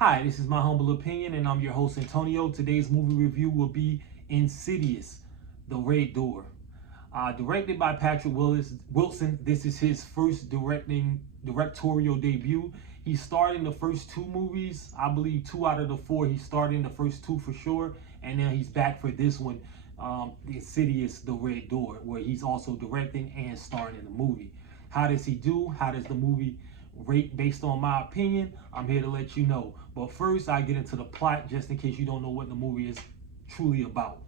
Hi, this is my humble opinion, and I'm your host, Antonio. Today's movie review will be Insidious, The Red Door. Directed by Patrick Wilson, this is his first directorial debut. He starred in the first two movies. I believe 2 out of the 4. He starred in the first 2 for sure, and now he's back for this one, Insidious, The Red Door, where he's also directing and starring in the movie. How does he do? How does the movie rate based on my opinion? I'm here to let you know. But first, I get into the plot just in case you don't know what the movie is truly about.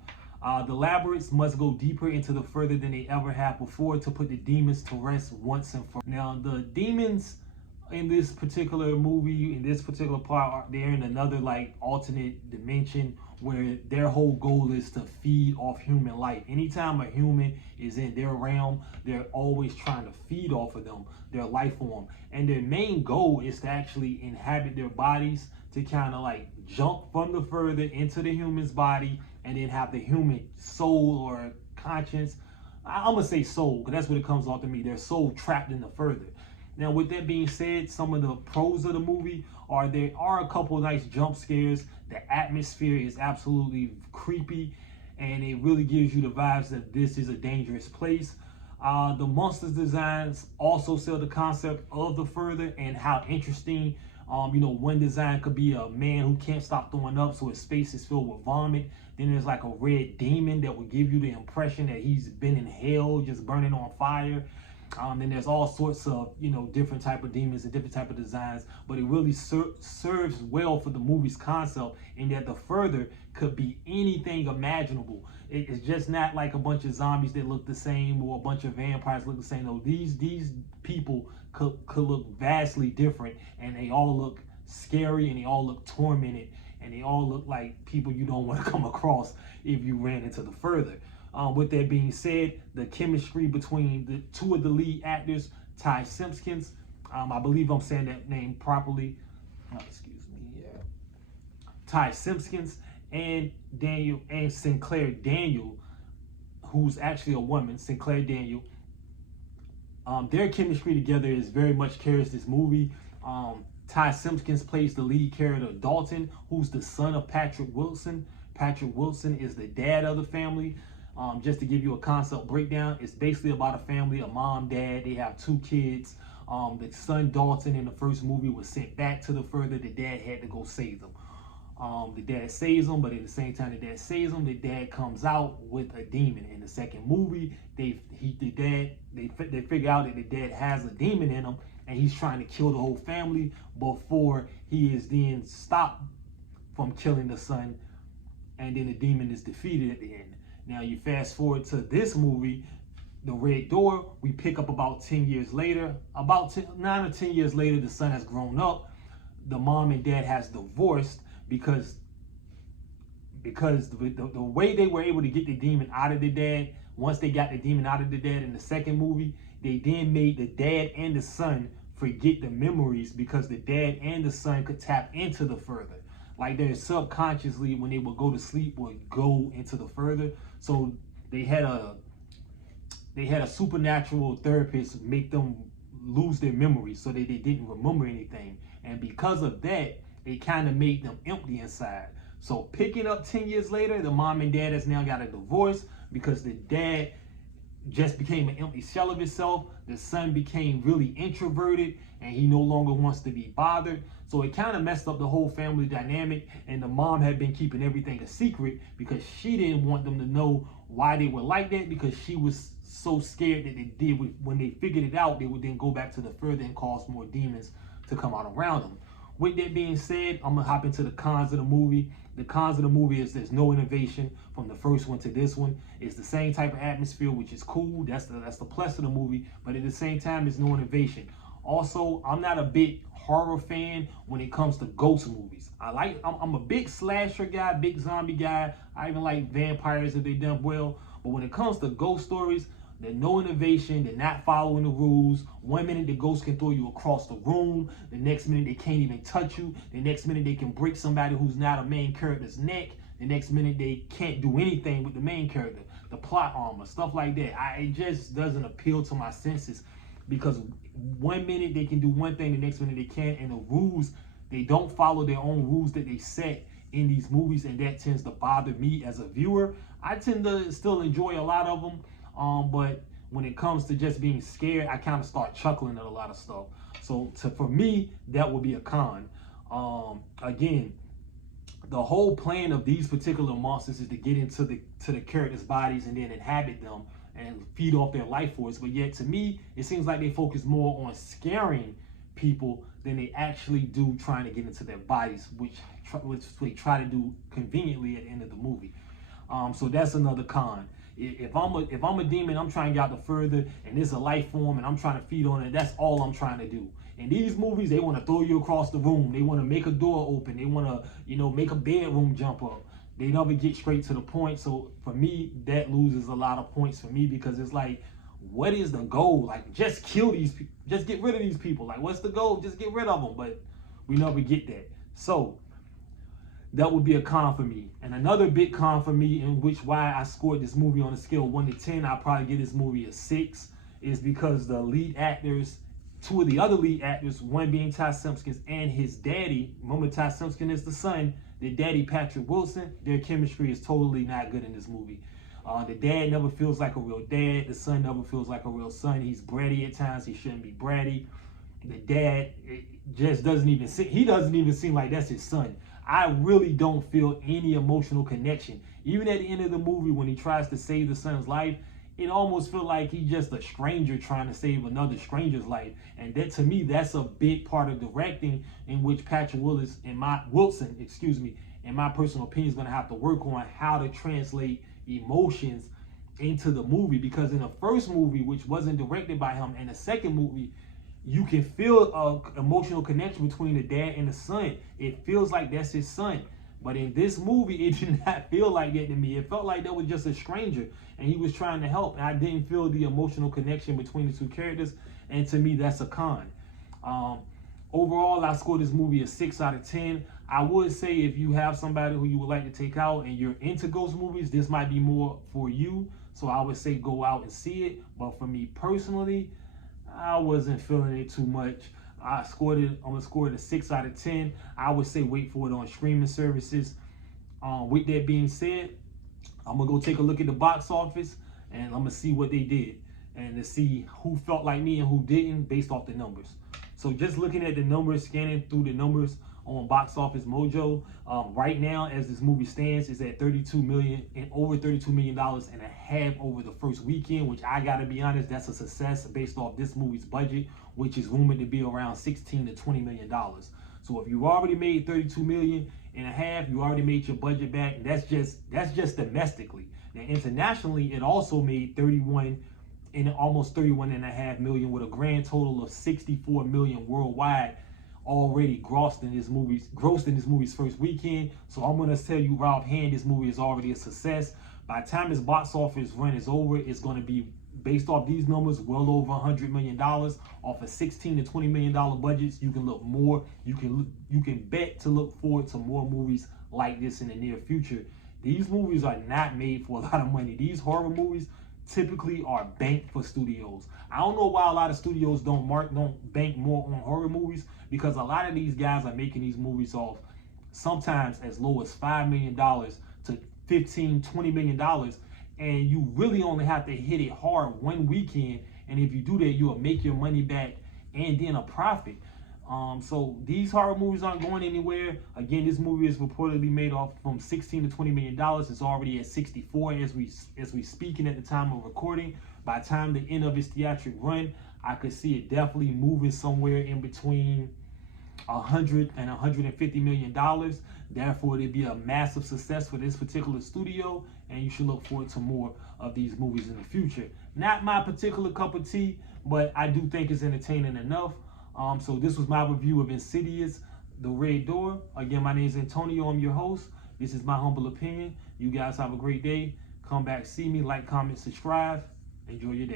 The Lamberts must go deeper into the further than they ever have before to put the demons to rest once and for all. Now, the demons in this particular movie, in this particular plot, they're in another like alternate dimension where their whole goal is to feed off human life. Anytime a human is in their realm, they're always trying to feed off of them, their life form. And their main goal is to actually inhabit their bodies, to kind of like jump from the further into the human's body and then have the human soul or conscience. I'm gonna say soul because that's what it comes off to me. Their soul trapped in the further. Now, with that being said, some of the pros of the movie are there are a couple of nice jump scares. The atmosphere is absolutely creepy, and it really gives you the vibes that this is a dangerous place. The monsters designs also sell the concept of the further and how interesting. One design could be a man who can't stop throwing up, so his face is filled with vomit. Then there's like a red demon that would give you the impression that he's been in hell, just burning on fire. Then there's all sorts of, different type of demons and different type of designs, but it really serves well for the movie's concept in that the further could be anything imaginable. It's just not like a bunch of zombies that look the same or a bunch of vampires look the same. No, these people could look vastly different, and they all look scary, and they all look tormented, and they all look like people you don't want to come across if you ran into the further. With that being said, the chemistry between the two of the lead actors, Ty Simpkins, I believe I'm saying that name properly. Excuse me, yeah. Ty Simpkins and Sinclair Daniel, who's actually a woman, Sinclair Daniel. Their chemistry together is very much carries this movie. Ty Simpkins plays the lead character Dalton, who's the son of Patrick Wilson. Patrick Wilson is the dad of the family. Just to give you a concept breakdown, it's basically about a family, a mom, dad. They have 2 kids. The son Dalton in the first movie was sent back to the further. The dad had to go save them. The dad saves them, but at the same time the dad saves them, the dad comes out with a demon. In the second movie, they figure out that the dad has a demon in him, and he's trying to kill the whole family before he is then stopped from killing the son, and then the demon is defeated at the end. Now you fast forward to this movie, The Red Door. We pick up about 10 years later. About 9 or 10 years later, the son has grown up. The mom and dad has divorced because the way they were able to get the demon out of the dad, once they got the demon out of the dad in the second movie, they then made the dad and the son forget the memories because the dad and the son could tap into the further. Like they're subconsciously, when they would go to sleep, would go into the further. So they had a supernatural therapist make them lose their memories so that they didn't remember anything. And because of that, it kind of made them empty inside. So picking up 10 years later, the mom and dad has now got a divorce because the dad just became an empty shell of himself. The son became really introverted and he no longer wants to be bothered. So it kind of messed up the whole family dynamic, and the mom had been keeping everything a secret because she didn't want them to know why they were like that, because she was so scared that when they figured it out, they would then go back to the further and cause more demons to come out around them. With that being said, I'm gonna hop into the cons of the movie. The cons of the movie is there's no innovation from the first one to this one. It's the same type of atmosphere, which is cool. That's the plus of the movie. But at the same time, there's no innovation. Also, I'm not a big horror fan when it comes to ghost movies. I'm a big slasher guy, big zombie guy. I even like vampires if they done well. But when it comes to ghost stories, there's no innovation. They're not following the rules. 1 minute the ghost can throw you across the room. The next minute they can't even touch you. The next minute they can break somebody who's not a main character's neck. The next minute they can't do anything with the main character. The plot armor, stuff like that. It just doesn't appeal to my senses, because 1 minute they can do one thing, the next minute they can't, and the rules They don't follow their own rules that they set in these movies, and that tends to bother me as a viewer. I tend to still enjoy a lot of them, but when it comes to just being scared, I kind of start chuckling at a lot of stuff. So for me, that would be a con. Again, the whole plan of these particular monsters is to get into the characters' bodies and then inhabit them and feed off their life force. But yet, to me, it seems like they focus more on scaring people than they actually do trying to get into their bodies, which they try to do conveniently at the end of the movie. So that's another con. If I'm a demon, I'm trying to get out the further, and there's a life form, and I'm trying to feed on it. That's all I'm trying to do. In these movies, they want to throw you across the room. They want to make a door open. They want to, make a bedroom jump up. They never get straight to the point. So for me, that loses a lot of points for me, because it's like, what is the goal? Like, just kill these people. Just get rid of these people. Like, what's the goal? Just get rid of them. But we never get that. So that would be a con for me. And another big con for me, in which why I scored this movie on a scale of 1 to 10, I'll probably give this movie a 6, is because the lead actors, two of the other lead actors, one being Ty Simpkins and his daddy, remember Ty Simpkins is the son, the daddy Patrick Wilson, their chemistry is totally not good in this movie. The dad never feels like a real dad. The son never feels like a real son. He's bratty at times. He shouldn't be bratty. The dad just doesn't even seem like that's his son. I really don't feel any emotional connection. Even at the end of the movie, when he tries to save the son's life, it almost feels like he's just a stranger trying to save another stranger's life. And that, to me, that's a big part of directing, in which Patrick Wilson, in my personal opinion, is going to have to work on how to translate emotions into the movie. Because in the first movie, which wasn't directed by him, and the second movie, you can feel an emotional connection between the dad and the son. It feels like that's his son. But in this movie, it did not feel like that to me. It felt like that was just a stranger, and he was trying to help. And I didn't feel the emotional connection between the two characters. And to me, that's a con. Overall, I scored this movie a 6 out of 10. I would say, if you have somebody who you would like to take out and you're into ghost movies, this might be more for you. So I would say go out and see it. But for me personally, I wasn't feeling it too much. I'm gonna score it a 6 out of 10. I would say wait for it on streaming services. With that being said, I'm gonna go take a look at the box office, and I'm gonna see what they did, and to see who felt like me and who didn't based off the numbers. So just looking at the numbers, scanning through the numbers on Box Office Mojo, right now, as this movie stands, is at over $32 million and a half over the first weekend, which I gotta be honest, that's a success based off this movie's budget, which is rumored to be around $16 to $20 million. So if you already made 32 million and a half, you already made your budget back, and that's just domestically. Now internationally, it also made 31 and almost 31.5 million, with a grand total of 64 million worldwide already grossed in this movie's first weekend. So I'm gonna tell you right offhand, this movie is already a success. By the time this box office run is over, it's gonna be, based off these numbers, well over $100 million off of $16 to $20 million budgets. You can look more. You can bet to look forward to more movies like this in the near future. These movies are not made for a lot of money. These horror movies typically are banked for studios. I don't know why a lot of studios don't bank more on horror movies, because a lot of these guys are making these movies off sometimes as low as $5 million to $15, $20 million. And you really only have to hit it hard one weekend. And if you do that, you'll make your money back and then a profit. So these horror movies aren't going anywhere. Again, this movie is reportedly made off from $16 to $20 million. It's already at 64 as we speaking at the time of recording. By the time the end of its theatric run, I could see it definitely moving somewhere in between $100 and $150 million. Therefore, it'd be a massive success for this particular studio, and you should look forward to more of these movies in the future. Not my particular cup of tea, but I do think it's entertaining enough. So this was my review of Insidious, The Red Door. Again, my name is Antonio. I'm your host. This is my humble opinion. You guys have a great day. Come back, see me, like, comment, subscribe. Enjoy your day.